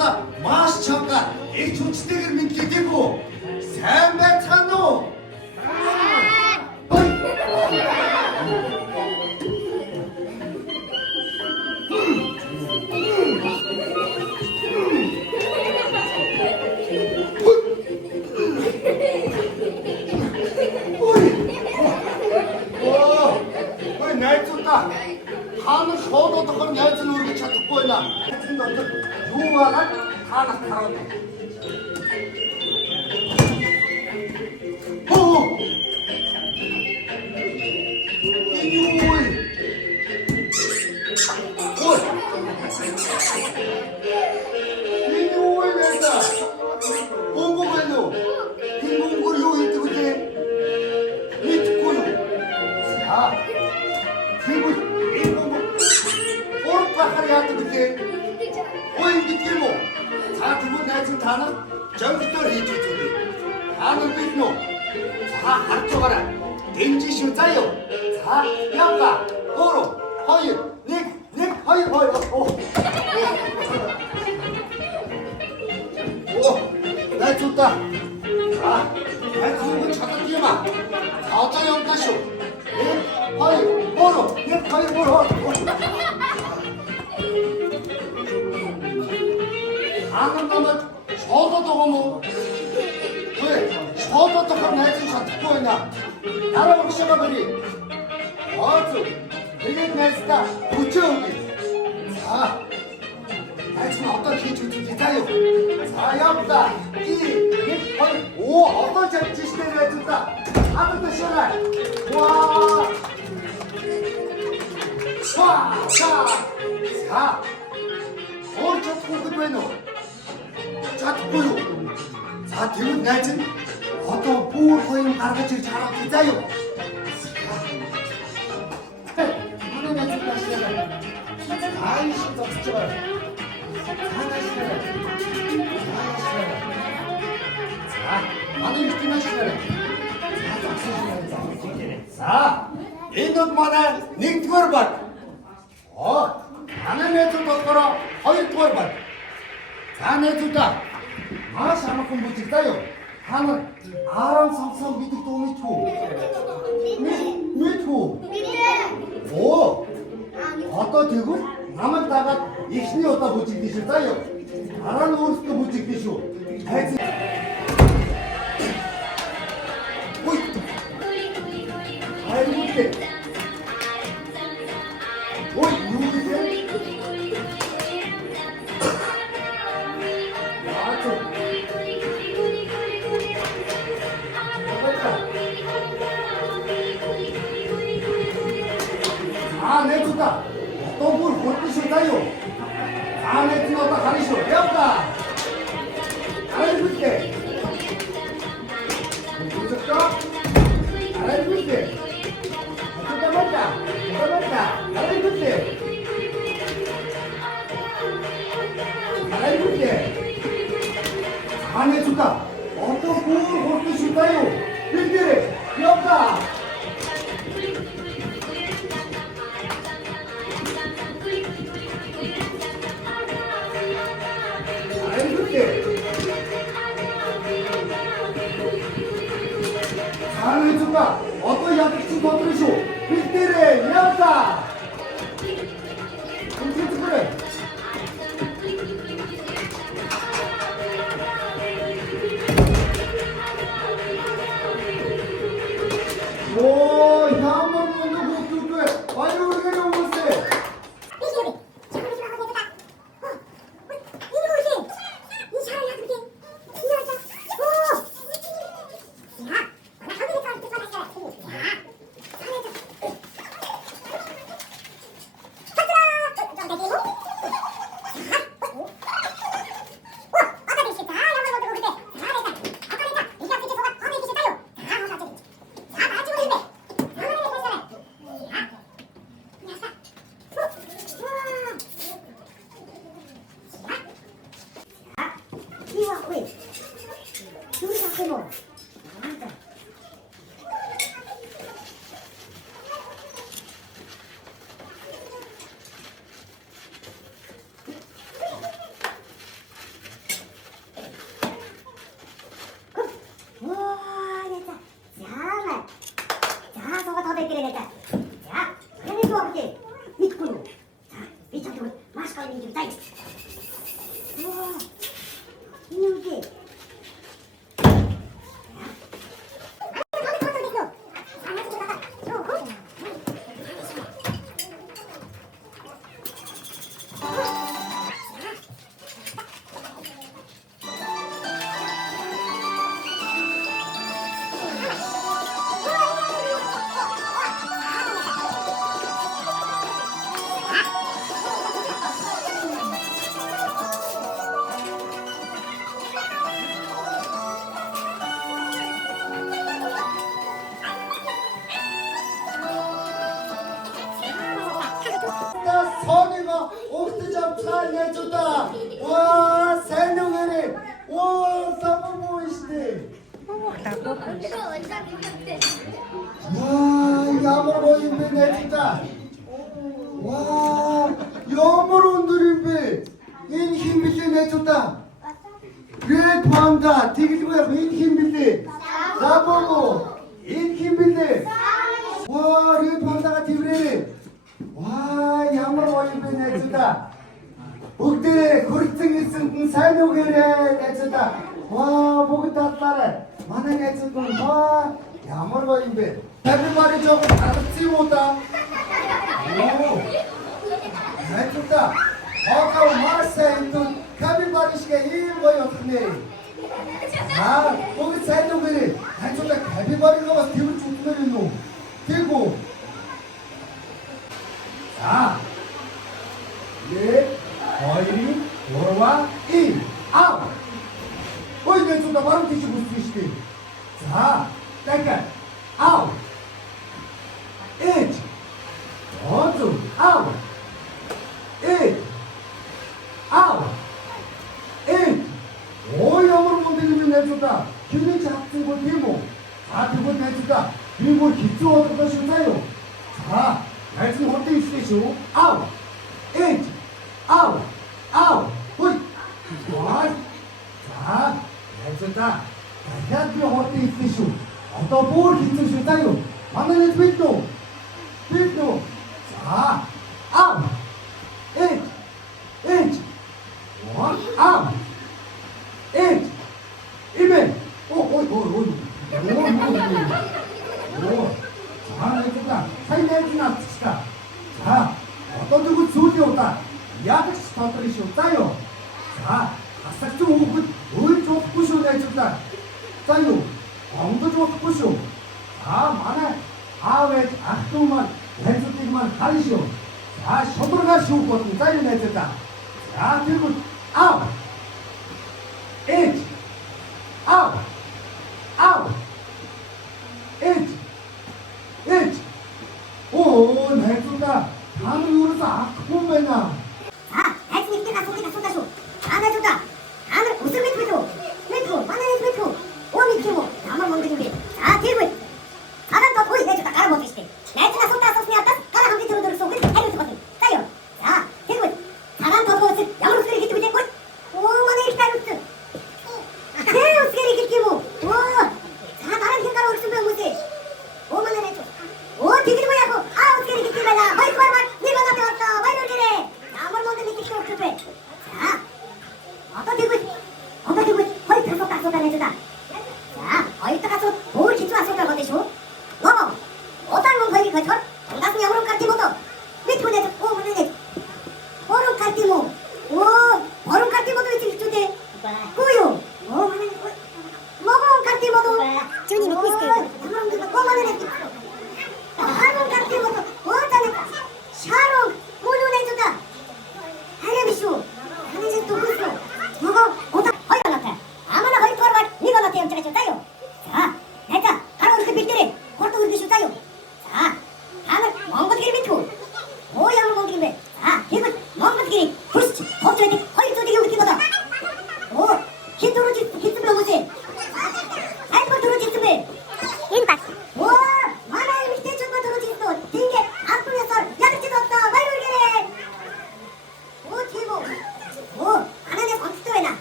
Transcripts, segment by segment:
найзуудаа маш чанга их хүчтэйгээр мэдлэгдэх үү? Сайн байцгаана уу? Хаана шууд одохор найз нь үргэж чадахгүй байна. Найзын дотор юу байгаа таанах хараад. Оо! Юу? Ой! Юу вэ? Бомбо байна. Энэ бомбор юу хийдэг вэ? Мэдгүй юу? Аа. Тэгвэл энэ бомбор бахар яадаг үлээ. Ой ингэдэг юм уу? За тэгвэл найз нь танах жонглоор хийж үзүүлээ. Хаана бид нөө? За харж байгаарай. Дэмжиж шүү заяа. За яваа. 3 2 1 2. Оо. Найзуудаа. За найз нь чаддаг юм аа. За одоо явна шүү. 1 2 3. Аан намайг шоолоод байгаа юм уу? Гүй, шоолоод байгаа найз нь чадахгүй байна. Дараа урагшаага барья. Ооц. Тэгээд найздаа хүчээ өгье. За. Найз нь одоо хийж үзье заа юу. За явлаа. 1 2. Оо, одоо чадчихжээ найзуудаа. Хатад ташаарай. Ваа. За. Өөр чадахгүй байна уу? Чадахгүй юу? За тэгвэл найз нь одоо бүр хоёр гаргаж ирж хараад заа юу? Манай найз таашаа. Ай шиг зогсож байгаа. За, манай их таашаа. За, энэ бол манай нэгдүгээр баг. Оо, манай найзууд болохоор хоёрдугаар баг. За найзуудаа маш амархан бүжиг заа юу. Та нар Арам сонгосон бидэг дуу мэдвүү? Мэдвүү? Оо. Одоо тэгвэл намайг дагаад эхний удаа бүжигдэн шүү заа юу. Дараа нь өөрсдөө бүжигдэн шүү. Хайц. Ой. Хайртай. Ой, юу вэ? найзуудаа одоо бүр хурдан шүү заа юу. Найз нь одоо харна шүү. Яваа. Арайгүйтэй. Бүгдөө. Арайгүйтэй. Атамата. Арайгүйтэй. Найзуудаа одоо бүр хурдан шүү заа юу. Бүгдээ. Яваа. найзуудаа одоо ядагч бодроо шүү. Бэлдээрээ явлаа. Үнэхээр оо ямар мундаг хөтлөвтэй. Баяр үргээр хүмүүсээ. 짜이. 우와, 이게. 나 선이가 옥수점 잘 내줬다. 와, 새누리네. 와, 사모모이시네. 와, 야무로 인베 내준다. 와, 야무로 누린베 인 힘있게 내줬다. 그래, 도한다. 디기지고야 인 힘있게. 사모모 인 힘있게. 와, 그래, 도한다가 디그래. 와, 야무로 인베 내준다. 옥대 고르등이 쓴 살려그래 내준다. 와, 목이 땄다래. 만에 내준다. 와, 야무로 인베. everybody 저거 알았지 못다. 오, 내준다. 아까 말했어. 또 everybody시가 이거였네. 아, 목이 살려그래. 내준다. everybody가 와서 기분 좋구나 너. 되고. 자, 예. 거일이 돌아와 인 아웃. 어이 내 존나 바로 뒤집어 쓰시기. 자, 잠깐 아웃. 인 원투 아웃. 인 아웃. 인 오염으로 만들면 내 존나 기분이 작은 걸 대모. 자, 그걸 내 존나 그리고 기초 얻을 것인가요? 자, 말씀 어떻게 있으시오? 아웃. 인 아웃! 아웃! 호이! 원! 자, 됐다. 대학교 어때 있으시오? 어떤 뭘 힘쓰실까요? 만나는 트윗도! 트윗도! 자, 아웃! 인! 인! 원! 아웃! 인! 일맨! 오! 자, 됐다. 사이내주나 칩시다. 자, 어떤 누구 좋은데 없다. 야득시 터뜨리시오 짜요. 자, 아싹 좀 오고 뭘 좀 푸시오 내줬다. 짜요. 엉도 좀 푸시오. 자, 만에 아왜 악동만 왼손ตี만 가리시오. 자, 쇼으로 가시오 거든 짜요 내줬다. 자, 그리고 아웃. 잇. 아웃. 아웃. 잇. 잇. 오, 내준다. 다음을 울어서 아프면 맨날. 자, 대충 이때 가서 쏟아쇼. 안 해준다. 안을 옷을 왼쪽, 왼쪽, 만나는 왼쪽. 오미 키고 나만 먹는 게. 자, 들고. 가만 더 보이 내주다 깔아 먹으시대. 내주나 쏟아 썼으니 아까 깔아 한개 들어 들었어. 그래서 해줄 거든. 짜요. 자, 들고. 가만 더 보았을 양으로 쓰레기 끼고 됐고. 오, 만에 이렇게 따르스. 네, 쓰레기 끼고. 오, 자, 다른 생각을 쓰면 뭐지? 오만에 내줘. 오, 되게 뭐야고. 아, 어떻게 이렇게 끼면아. 허이, 네가 나 배웠어. 왜 이러게. 나만 먹는 게 끼고 급해. 자, 어떤 되고. 어떤 되고. 허이, 펴서 딱 쏟아내주다. 자, 허이 따가서 뭘 기초가 쏟아 건데쇼. 너무. 어떤 건 거기 거절. 정답은 양으로 깔지 못어. 밑으로 내줘. 오, 문을 내줘. 버름 깔지 뭐. 오, 버름 깔지 못어. 이렇게 주대. 꾸요. 오, 문을 먹어 깔지 못어. 준이 믿고 있을게. 꼬마는 내 하루 같은 것도 어쩌네. 샤롱 모두 내주다. 하려미쇼. 하늘색 또 그랬어. 저거 오다 허이 갈라타. 아무나 허이 토하러 니가 나한테 염증을 줬다요. 자, 내자 바로 우리 빌들이 홀또 우리 줬다요. 자, 다음은 멍거트기리 밑으로. 오양을 멍거트기리. 자, 이거 멍거트기리. 부시치. 법조에 허이 쪼대기 우리 거다. 오, 히트로 히트로 뭐지? 알코트로 히트로. 인파. 오, 만화의 밑에 전부 들어지겠어. 딩게 아프면서 야득지도 없다. 왜 이러게. 오, 티보. 오, 하나의 광수도 해나.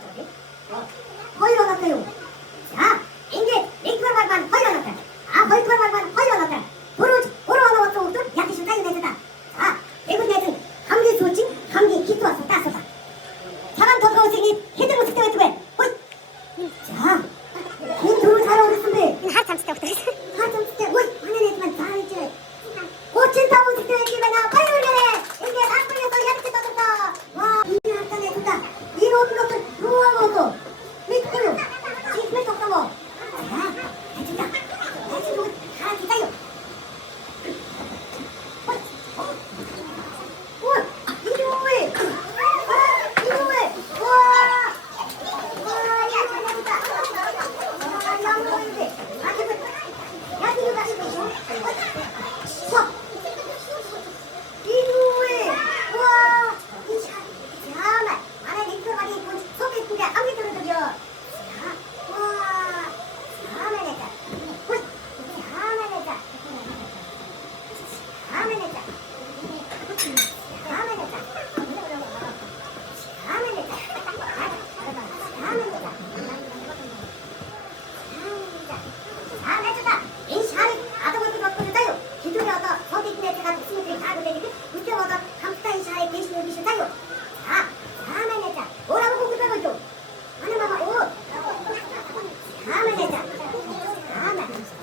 어떻게? 허이로 났어요. 자, 이제 링크를 말만 허이로 났다. 아, 허이로 말만 허이로 났다. 도로 하나 왔다 오도 약기시 따위 내주다. 자, 대군 내준 감기 수치 감기 기도 왔어 따서다. 차간 더 가오시니 헤드 모습 때문에 왜? 허이. 자, 인도로 살아오셨는데. 한참 진짜 어떡해? 한참 진짜 뭐 하는 애지만 잘했지. 꽃은 타고 싶대 했지만 나 빨리 올려내. 이게 나쁘려서 약기 떠든다. 와, 이게 한잔 해준다. 이런 것들 루아고도 믿고요. 지금의 독서모. 자, 해준다. 해주고 다 기다려. 이놈의 와, 야채다. 양놈인데 야채도 다시 이놈의 와, 정말 안에 링크 많이 입고 속에 그게 아무리 들어들여. 와, 정말 내가 정말 내가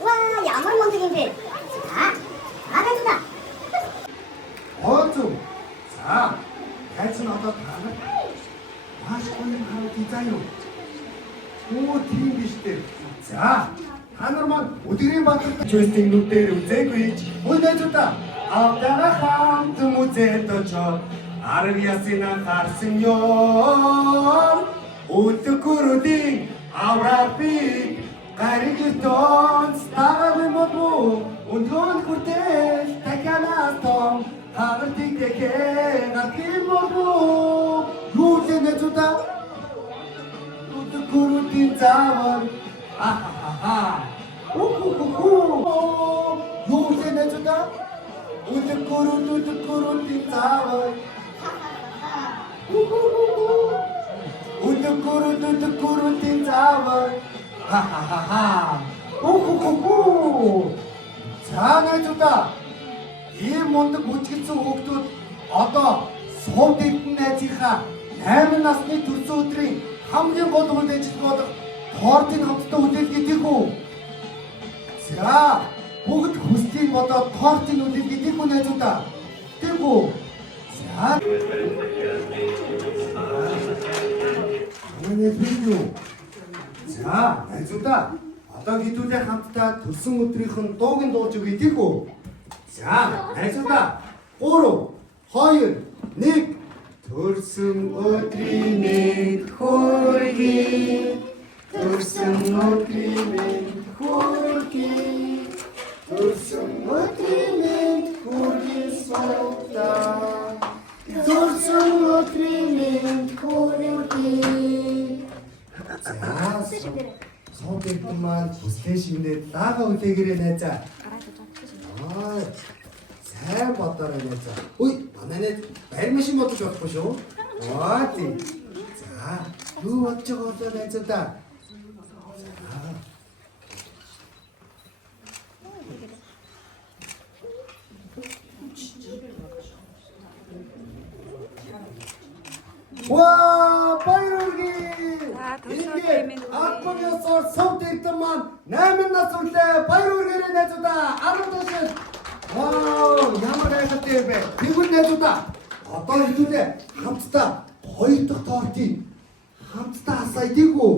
와, 야물 원숭인데. 자, 알아준다. 어좀 자, 대충 어떤 다른 맛있는 하나 기자요. 오, 팀 비슷해. 자, 하늘만 어디를 맡을까? 조스팅 룩대를 우제구이. 오, 내줬다. 앞다가 함트 무제도죠. 아르비아스나 가르승요. 우트쿠르딩 아우라피. 가리기스톤 스타가를 먹고 운동 굴때 대가나스톤 하늘 띵대게 가기 먹고 요새 내주다 우트쿠르 띵자원 아하하하 우후후후 요새 내주다 우트쿠르 띵자원 우후후후 우트쿠르 띵자원 하하하하 오호호호 잘해줬다 이 뭔데 못치겠어 옥도 одоо суугдэгнээжийнхаа 8 насны төрсөн өдрийн хамгийн гол үлдээжил болох тортын хамтдаа үлдээл гэдэг үү за бүгд хүслийн бодоод тортын үлдээл гэдэг үү найзуудаа тийм үү за манай видео 자, найзуудаа одоо хэдүүлээ хамтдаа төрсөн өдрийнх нь дууг нь дууж өгье тийм үү? За, найзуудаа 3 2 1 төрсөн өдрийн мэнд хүргэе. Төрсөн өдрийн мэнд хүргэе. Төрсөн өдрийн мэнд хүргэе суута. Төрсөн өдрийн мэнд хүргэе. Саудаг маань хүслээ шивнээд лага үлээгээрээ найзаа. Аа. Сайн бодорой найзаа. Үй, манай найз баяр машин бодож болохгүй шүү. Аа тийм. За, юу бодож байгаа бол найзуудаа. 와, баяргий. Ингээд аккуниасоор сувдэгдэн маань 8 нас үлээ баяр үргээрээ найзуудаа 10 дашил. Вау, ямар гайхалтай бэ. Тэгвэл найзуудаа одоо хэдүүлээ хамтдаа 2 дахь тортыг хамтдаа асаа идэгүү.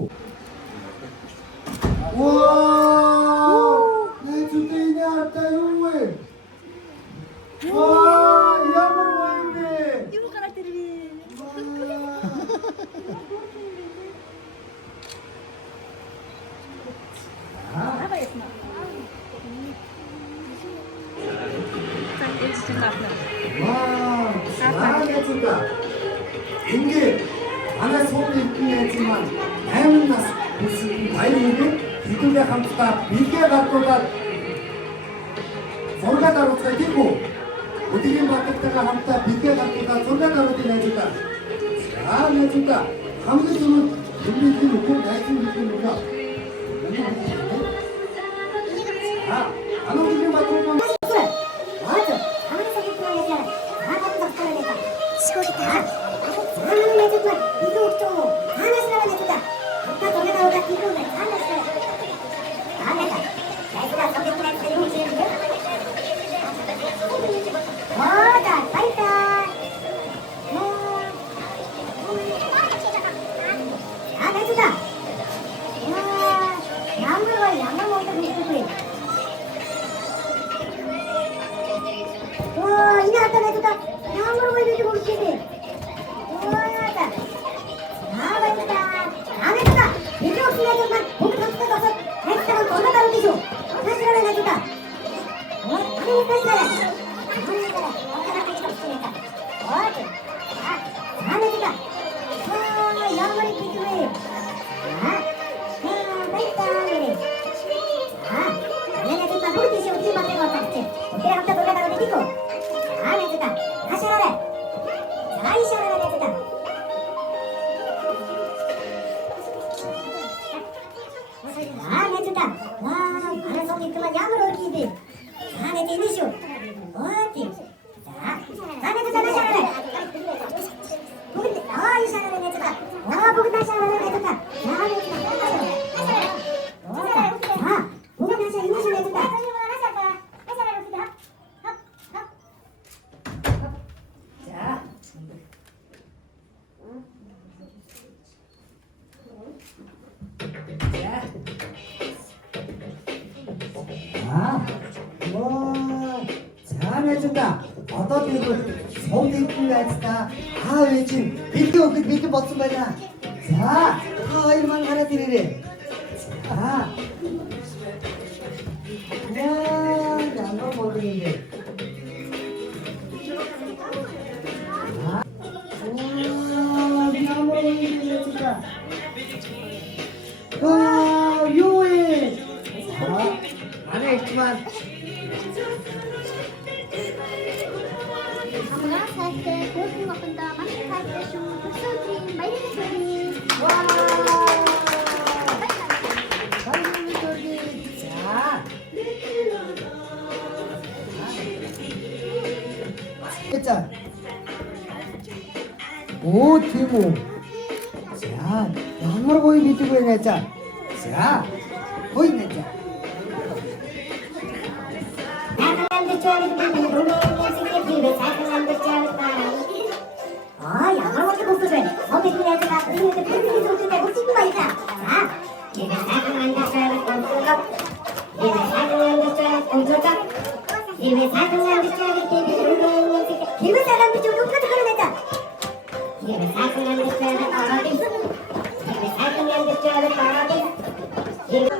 Вау! Найзуудаа энэ ата юу вэ? Вау, ямар гоё бэ? Юу гараад ирвэ? Абаясна. Вау! Найзуудаа ингээд манай сууны найз маань 8 нас хүрсэн баяр үргээ хэдүүлээ хамтдаа бэлгээ гардуулаад зураг даруцгаа тийм үү? Өдрийн баттайгаа хамтдаа бэлгээ гардуулаад зураг даруулын найзуудаа. За найзуудаа хамгийн түрүүнд 재밌게 놓고 나이트 느끼니까. 아, 안 오기만 맡으면 맞아. 가만히 생각해야 돼. 가만히 생각해야 돼. 시골이다. 가만히 해주면 이거 좀 가만히 해주자. 아까 전에 나오다 이거는 가만히 해. 가만히 해. 내가 저기 그냥 들고 지는데. 자, 빨리다. 안 해주자. 나무를 양말 먹다 보니까 와, 이나 갖다 내주다. 양으로 보이는지 모르겠지. 와, 자. 아, 맛있다. 안 해주다. 이제 없으면 정말 고기 던지다 넣어서 엑스트라만 더 다른 기죠. 다시 하나 내주다. 아니, 다시 가라. 아니, 가라. 어깨가 끝이 없으니까. 어디? 안 해주다. 와, 양머리 비주얼. 맛있다. 그래. 내가 지금 모르겠지. 우리 맛에 왔다. 내가 한번 돌아다가 내리고. 안 해주다. 다시 하라. 다시 하라 해주다. 안 해주다. 와, 많은 손이 있지만 양으로 올기지. 안 해주 이니쇼. 어디? 자, 안 해주다. 다시 하라. 보기, 이 하라 해주다. 보기 다시 하라 해주다. 안 해주다. 자, 보기 다시 이니쇼 해주다. 아, 와, 잘해준다. 어떻게 손이 풀려있다. 왠지 밑에 멋진 거야. 자, 이만 하나 드리래. 자, 양말 먹는데. 양말 먹는데 진짜. 와, 요해. 안에 있지만. আমরা সাথে কোচিং করতে মাস্টার ক্লাস শুরু মাইরে করি 와! 빨리 저기. 자. 됐자. 오, 티모. 자, 양말 보이 밑에 보이네, 자. 자, 보이네, 자. 양말 먹기 못쓰네. 어디 그냥 제가 우리는 팬들이 좋은데 못 친구가 있다. 자, 얘가 사랑한다 잘 꼼꼼. 얘가 사랑한다 잘 꼼꼼. 얘가 사랑한다 잘 꼼꼼. 기분 사람들 좀 똑같이 그려냈다. 얘가 사랑한다 잘 꼼꼼. 얘가 사랑한다 잘 꼼꼼.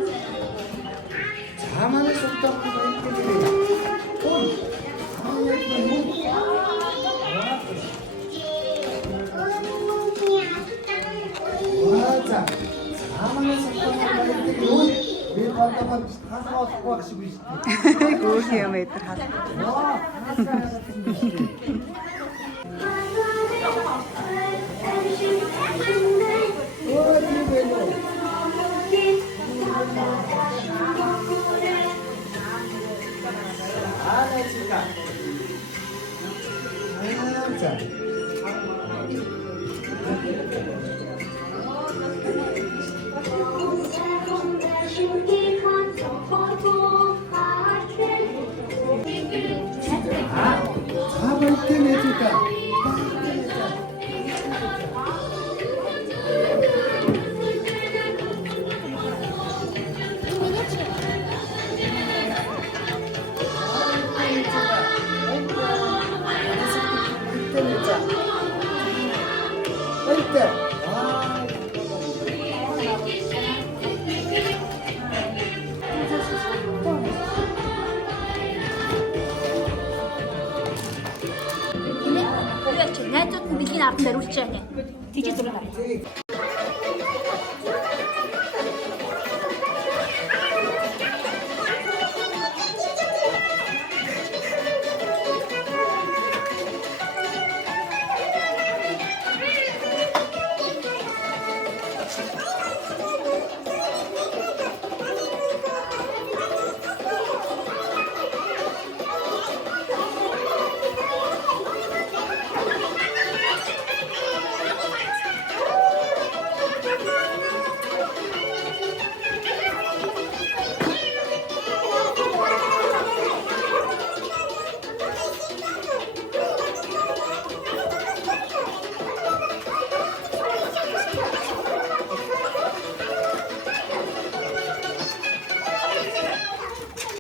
자만의 속담도 있거든요. 맞아. 자만의 속담도 있거든요. 우리 반다만 하나가 소박시고 있어. Goedje om mee te gaan. 와, 하나 같은 게.